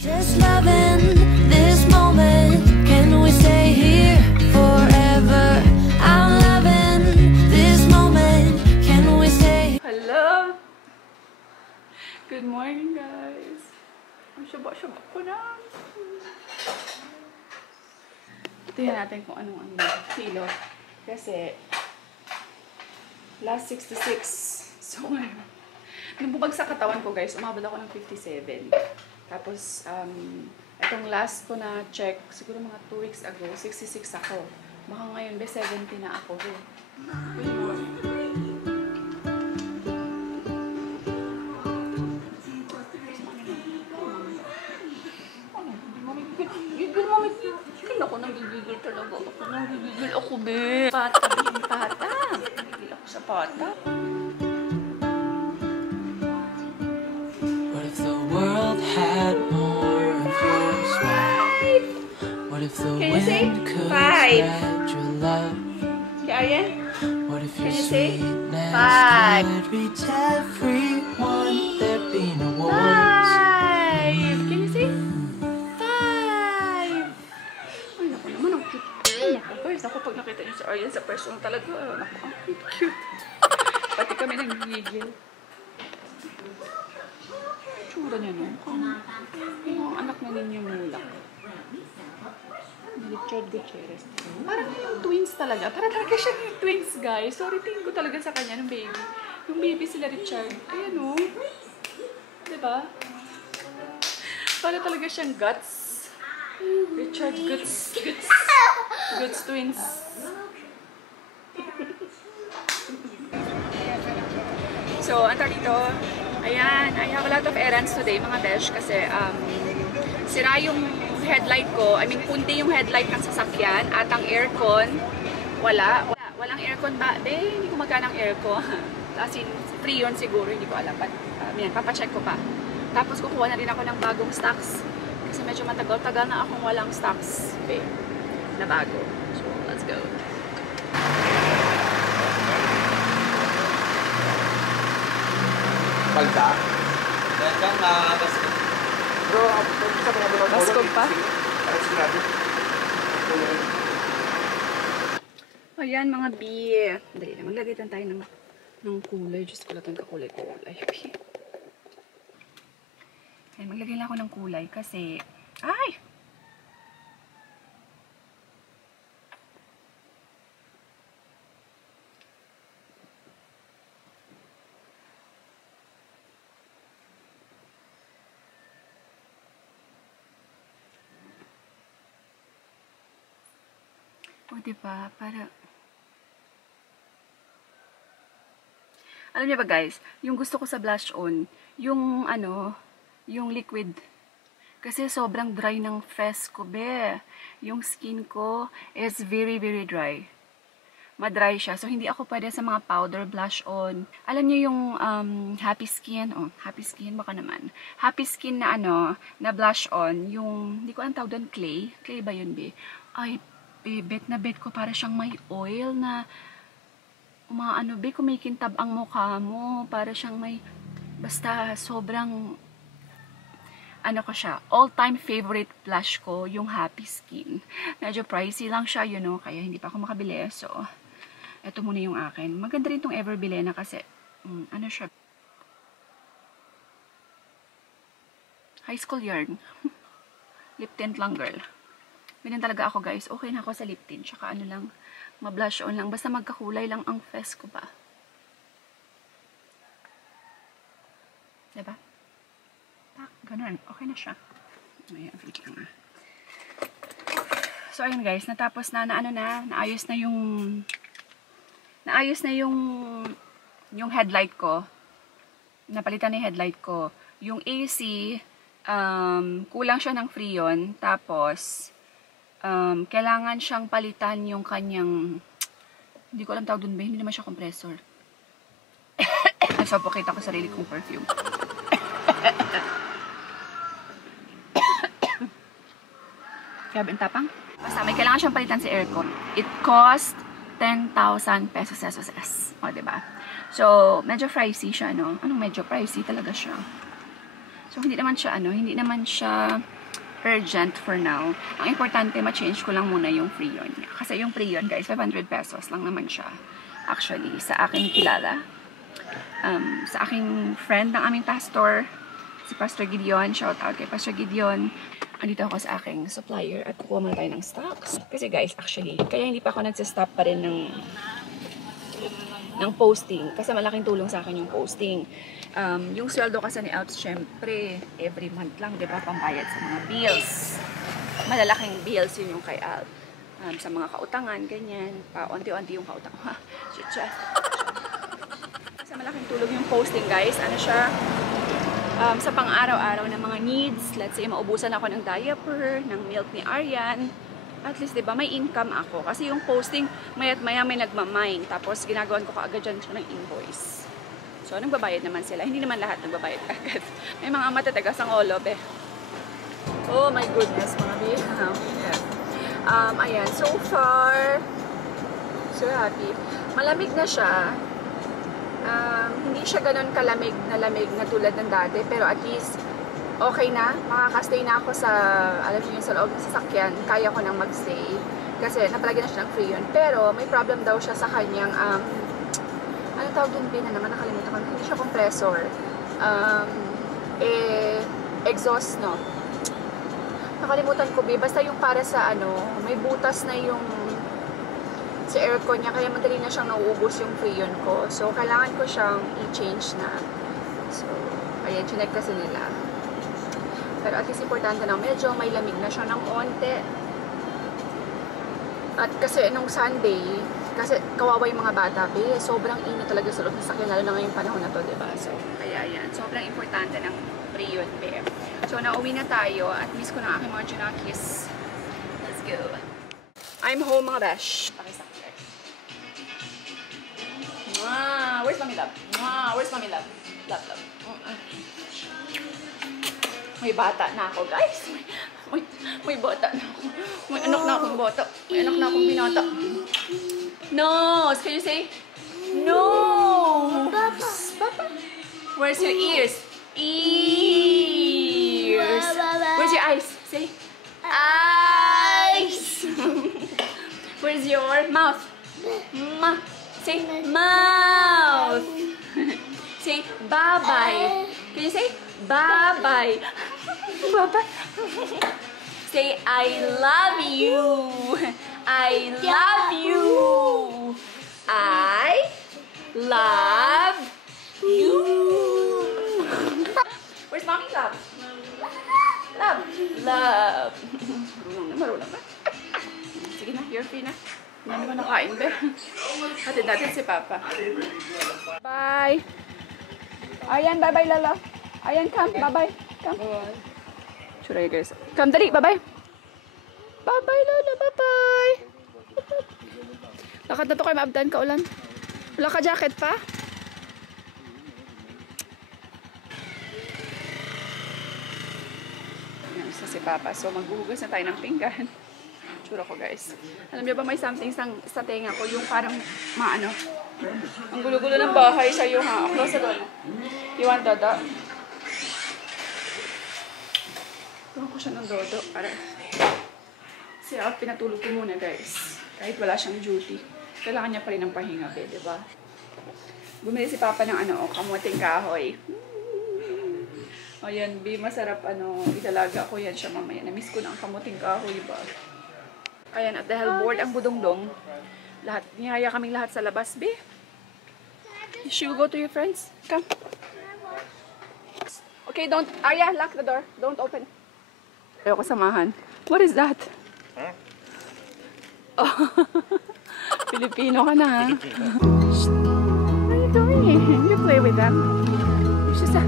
Just loving this moment. Can we stay here forever? I'm loving this moment. Can we stay? Hello! Good morning, guys. Ang syaba-syaba ko na. Tingnan natin kung anong kilo. Kasi, last 66. So, nung bumag sa katawan ko, guys, umabot ako ng 57. Tapos, itong last ko na check, siguro mga 2 weeks ago, 66 ako. Baka ngayon, 70 na ako. Gigil ako, nagigigil talaga ako. Nagigigil ako, be. Pata, pata. Nagigil ako sa pata. What if the world had more of your smile? What if the wind could spread your love? Okay, Aryan? What if your Can you say sweetness 5? could reach everyone? There'd be no walls. 5! Can you say 5? Ay, naku naman, ang cute. Ay, naku, guys, naku, pag nakita niyo si Aryan sa person talaga, naku, ang cute. Pati kami nagigigil. Tsura niya, no? Yung anak na ninyo mulak. Richard Gutierrez. Parang yung twins talaga. Parang talaga siya yung twins, guys. Sorry, tingin ko talaga sa kanya, nung baby. Yung baby sila Richard. Ayan, no? Diba? Parang talaga siyang guts. Richard Guts. Guts twins. So, ang tawag dito, ayan, I have a lot of errands today, mga besh, kasi sira yung headlight ko. I mean, punti yung headlight ng sasakyan at ang aircon, walang aircon ba? Hindi ko magkana ang aircon. As in, free yun siguro, hindi ko alam. Yan, papacheck ko pa. Tapos kukuha na rin ako ng bagong stocks. Kasi medyo matagal-tagal na akong walang stocks na bago. So, let's go. Palda? Yan lang, nakakasip. Bro, sa mga bulong Baskog pa? Parang sigurado. Ayan, mga B. Dali na, maglagay lang tayo ng kulay. Diyos ko lang itong kakulay-kulay. Ayan, maglagay lang ako ng kulay kasi... Ay! O, diba? Para... Alam niyo ba, guys? Yung gusto ko sa blush on, yung yung liquid. Kasi sobrang dry ng face ko, be. Yung skin ko is very, very dry. Ma-dry siya. So, hindi ako pwede sa mga powder blush on. Alam niyo yung Happy Skin? Oh, Happy Skin, baka naman. Happy Skin na na blush on. Yung, hindi ko ang tawag doon, clay. Clay ba yun, be? Ay, bet na bet ko para siyang may oil na be, kumikintab ang mukha mo. Para siyang may, basta sobrang, ko siya, all-time favorite blush ko, yung Happy Skin. Medyo pricey lang siya, you know, kaya hindi pa ako makabili. So, eto muna yung akin. Maganda rin tong Everbilena kasi, siya, high school yarn. Lip tint lang, girl. Ganyan talaga ako, guys. Okay na ako sa lip tint. Tsaka lang, ma-blush on lang. Basta magkakulay lang ang face ko ba. Diba? Tak, ganun. Okay na siya. Ayan, wait lang So, ayun guys. Natapos na, naayos na yung headlight ko. Napalitan na yung headlight ko. Yung AC, kulang siya ng freon. Tapos, kailangan siyang palitan yung kanyang, hindi ko alam tawag dun ba, hindi naman siya compressor. So, pakita ko sarili kong perfume. Grabe ang tapang. Basta, may kailangan siyang palitan sa aircon. It cost 10,000 pesos O, diba? So, medyo pricey siya, no? Anong medyo pricey talaga siya? So, hindi naman siya urgent for now. Ang importante, ma-change ko lang muna yung Freon niya. Kasi yung Freon, guys, 500 pesos lang naman siya. Actually, sa aking kilala. Sa aking friend ng aming pastor, si Pastor Gideon. Shout out kay Pastor Gideon. Andito ako sa aking supplier at kukuha muna tayo ng stocks. Kasi guys, actually, kaya hindi pa ako nagsistop pa rin ng posting. Kasi malaking tulong sa akin yung posting. Yung sweldo kasi ni Alps, syempre, every month lang, di ba, pambayad sa mga bills. Malalaking bills yun yung kay Alps. Sa mga kautangan, ganyan. Paunti-unti yung kautangan. Kasi malaking tulong yung posting, guys. Ano siya? Sa pang-araw-araw ng mga needs, let's say, maubusan ako ng diaper, ng milk ni Aryan, at least, diba, may income ako. Kasi yung posting, maya't maya may nagmamine, tapos ginagawan ko kaagad dyan siya ng invoice. So, nagbabayad naman sila. Hindi naman lahat nagbabayad agad. May mga matatagas ang olob eh. Oh my goodness, mga biha. Ayan, so far, so happy. Malamig na siya. Hindi siya ganun kalamig na tulad ng dati, pero at least okay na, makakastay na ako sa, alam niyo, sa loob ng sasakyan, kaya ko nang magstay kasi napalagyan na siya ng Freon. Pero may problem daw siya sa kanyang ano tawag yung pin na naman, nakalimutan ko, hindi siya compressor, exhaust, no, nakalimutan ko, basta yung para sa ano, may butas na yung sa aircon niya, kaya madali na siyang nauubos yung Freon ko. So, kailangan ko siyang i-change na. So, ayan, chinek kasi nila. Pero at least importante na, medyo may lamig na siya ng onte. At kasi nung Sunday, kasi kawawa yung mga bata, sobrang init talaga sa loob ng sakyan, lalo na ngayong panahon na to, diba? So, kaya yan, sobrang importante ng Freon, So, nauwi na tayo, at miss ko na aking mga junakis. Let's go. I'm home, mga besh. Where's Mommy Love? Where's Mommy Love? Love. May bata na ako, guys. May bata na ako. May anak na akong bata. May anak na akong binata. Nose! Can you say? Nose! Papa. Where's your ears? Ears. Where's your eyes? Say. Eyes. Where's your mouth? Say mouth. Say bye-bye. Can you say bye-bye? Bye-bye. Say I love you. I love you. I love you. Where's Mommy Love? Love. Marunong ba? Sige na, you're free na. Hindi naman nakain ba? Hatid natin si Papa. Bye! Ayan, bye-bye, Lolo. Ayan, come. Bye-bye. Come. Sure, guys. Come, dali. Bye-bye. Bye-bye, Lolo. Bye-bye. Lakad na to kayo, maabdan ka ulan. Wala ka jacket pa? Ayan, isa si Papa. So, maghuhugas na tayo ng pinggan. Ko, guys. Alam niyo ba, may something sa tenga ko, yung parang maano. Ang gulo-gulo ng bahay sa'yo, ha? Close the door. You want dodo? Tuwan ko siya ng dodo para kasi pinatulog ko muna, guys. Kahit wala siyang duty. Kailangan niya pa rin ng pahinga, diba? Bumili si Papa ng kamuting kahoy. Ayan, masarap, idalaga ko yan siya mamaya. Namiss ko na ang kamuting kahoy, ba? Ayan, at dahil bored ang budong-dong, nihaya kaming lahat sa labas, be. Should we go to your friends? Come. Okay, Arya, lock the door. Don't open. Ayoko samahan. What is that? Huh? Oh, Filipino ka na, ha? What are you doing? You play with them. It's just a...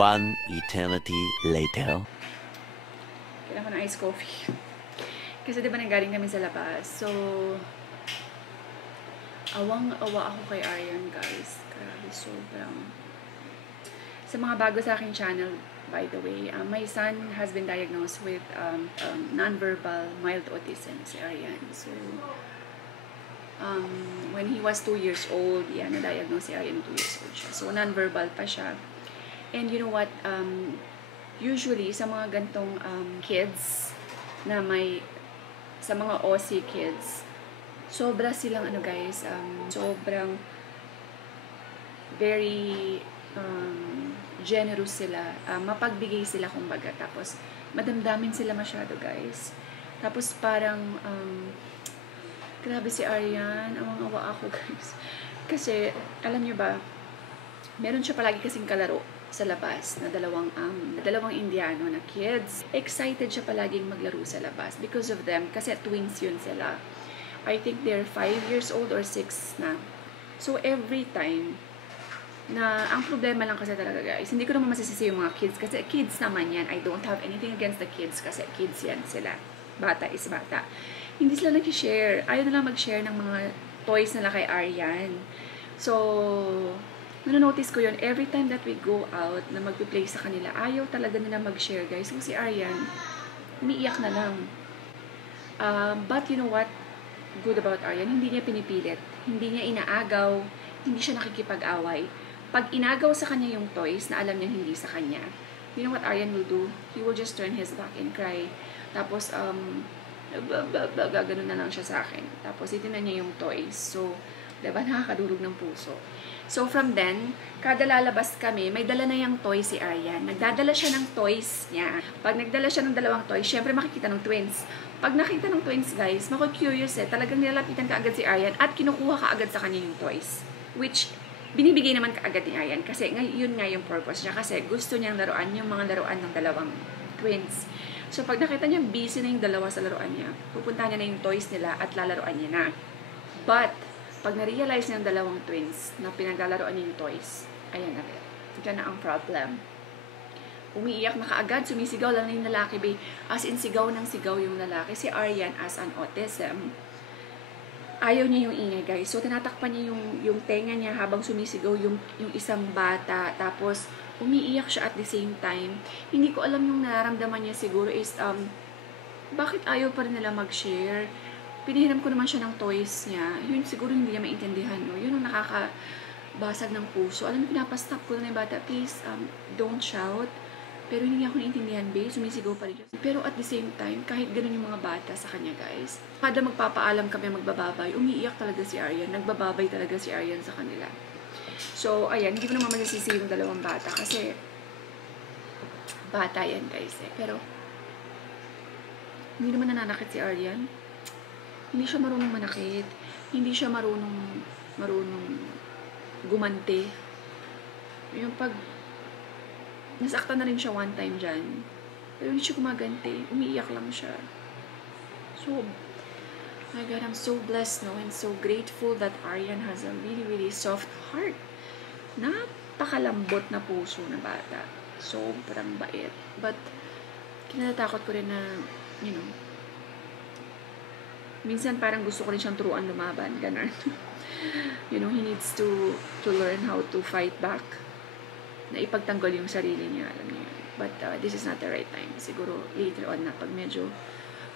One eternity later. Kailangan ko ng iced coffee. Kasi diba nanggaling kami sa labas. So, Awang-awa ako kay Aryan, guys. Grabe, sobrang. Sa mga bago sa aking channel, by the way, my son has been diagnosed with nonverbal mild autism, si Aryan. So, when he was 2 years old, na-diagnose si Aryan, 2 years old siya. So, nonverbal pa siya. And you know what, usually, sa mga gantong kids, na sa mga Aussie kids, sobra silang guys, sobrang very generous sila, mapagbigay sila kumbaga, tapos madamdamin sila masyado, guys. Tapos parang grabe si Aryan, awang-awa ako, guys. Kasi alam niyo ba, meron siya palagi kasing kalaro sa labas na dalawang Indiano na kids. Excited siya palaging maglaro sa labas because of them, kasi twins yun sila. I think they're 5 years old or 6 na. So, every time na, ang problema lang kasi talaga, guys, hindi ko naman masisisi yung mga kids, kasi kids naman yan. I don't have anything against the kids, kasi kids yan sila. Bata is bata. Hindi sila nag-share. Ayaw na lang mag-share ng mga toys nila kay Aryan. So, nanonotice ko yun, every time that we go out na mag-play sa kanila, ayaw talaga nila mag-share, guys. So, si Aryan, umiiyak na lang. But you know what? Good about Aryan, hindi niya pinipilit, hindi niya inaagaw, hindi siya nakikipag-away. Pag inagaw sa kanya yung toys na alam niya hindi sa kanya, you know what Aryan will do? He will just turn his back and cry. Tapos, gano'n na lang siya sa akin. Tapos, itinan niya yung toys. So, diba, nakakadurog ng puso. So, from then, kada lalabas kami, may dala na yung toys si Aryan. Nagdadala siya ng toys niya. Pag nagdala siya ng 2 toys, syempre makikita ng twins. Pag nakita ng twins, guys, mako-curious talagang nilalapitan ka agad si Aryan at kinukuha ka agad sa kanya yung toys. Which, binibigay naman ka agad ni Aryan kasi yun nga yung purpose niya. Kasi gusto niyang laruan yung mga laruan ng 2 twins. So, pag nakita niya busy na yung 2 sa laruan niya, pupunta niya na yung toys nila at lalaruan niya na. But, pag na-realize niya ng 2 twins na pinaglalaroan niya yung toys, ayan na rin. Diyan na ang problem. Umiiyak na kaagad, sumisigaw lang na yung lalaki, as in sigaw ng sigaw yung lalaki. Si Aryan, as an autism, ayaw niya yung ingay, guys. So, tinatakpan niya yung tenga niya habang sumisigaw yung isang bata. Tapos, umiiyak siya at the same time. Hindi ko alam yung nararamdaman niya siguro is, bakit ayaw pa rin nila mag-share? Pinahiram ko naman siya ng toys niya. Yun siguro hindi niya maintindihan, no? Yun ang nakakabasag ng puso. Alam mo, pinapastop ko na yung bata, please, don't shout. Pero hindi niya ako naintindihan, sumisigaw pa rin siya. Pero at the same time, kahit ganun yung mga bata sa kanya, guys, kada magpapaalam kami magbababay, umiiyak talaga si Aryan. Nagbababay talaga si Aryan sa kanila. So, ayan, hindi ko naman masisisi yung 2 bata kasi bata yan, guys, eh. Pero, hindi naman nananakit si Aryan. Hindi siya marunong manakit. Hindi siya marunong gumante. Yung pag nasaktan na rin siya one time dyan. Pero hindi siya gumagante. Umiiyak lang siya. So, my God, I'm so blessed, no? And so grateful that Aryan has a really, really soft heart. Napakalambot na puso na bata. Sobrang bait. But, kinatatakot ko rin na, you know, minsan parang gusto ko rin siyang turuan lumaban, ganun. You know, he needs to learn how to fight back. Na ipagtanggol yung sarili niya, alam niyo. But this is not the right time. Siguro later on na pag medyo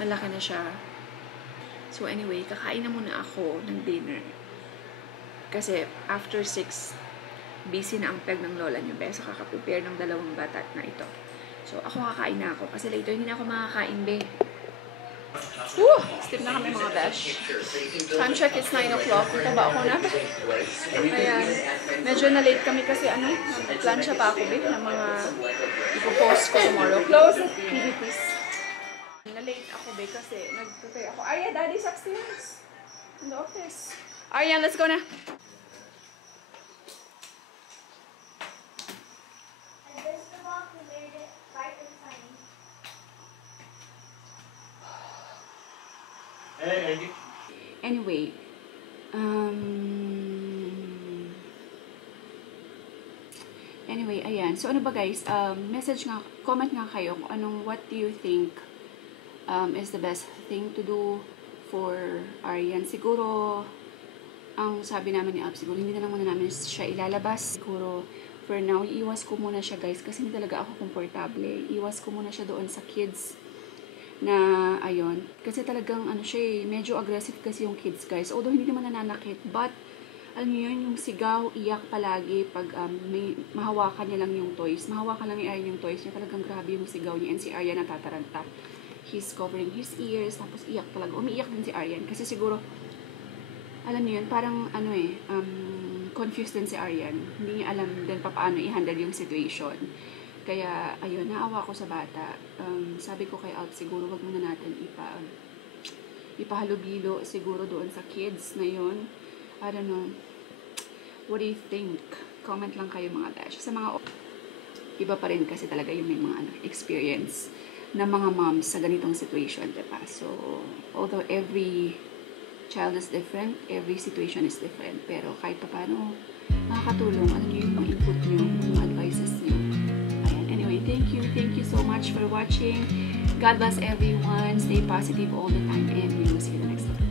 malaki na siya. So anyway, kakain na muna ako ng dinner. Kasi after 6, busy na ang peg ng lola niyo. Besa kakaprepare ng 2 bata na ito. So ako kakain na ako. Kasi later hindi na ako makakain, Step na kami mga besh. Time check, it's 9 o'clock. Kita ba ako na? Ayan. Medyo na-late kami kasi nag-plancha pa ako, ng mga ipopost ko tomorrow. Close! TV, please. Na-late ako, kasi nag-prepare ako. Arya, daddy's upstairs. In the office. Arya, let's go na. Anyway, ayan. So, ano ba guys, comment nga kayo kung what do you think is the best thing to do for Aryan. Siguro, ang sabi namin ni Ab, siguro hindi na lang muna namin siya ilalabas. Siguro, for now, iiwas ko muna siya guys kasi hindi talaga ako komportable. Iiwas ko muna siya doon sa kids na, ayun. Kasi talagang, ano siya medyo aggressive kasi yung kids guys. Although hindi naman nananakit, but, alam niyo yun, yung sigaw, iyak palagi pag may mahawakan niya lang yung toys. Mahawakan lang ni Aryan yung toys niya. Talagang grabe yung sigaw niya. And si Aryan natataranta. He's covering his ears, tapos iyak talaga. Umiiyak din si Aryan. Kasi siguro, alam niyo yun, parang confused din si Aryan. Hindi niya alam din paano i-handle yung situation. Kaya, ayun, naawa ko sa bata. Sabi ko kay Alp, siguro wag muna natin ipahalubilo siguro doon sa kids na yun. I don't know. What do you think? Comment lang kayo mga dash. Sa mga iba pa rin kasi talaga yung may mga experience na mga moms sa ganitong situation, diba? So, although every child is different, every situation is different, pero kahit pa paano makakatulong, ano yung mga input nyo, mga advices nyo. Ayan. Anyway, thank you so much for watching. God bless everyone. Stay positive all the time, and we will see you the next time.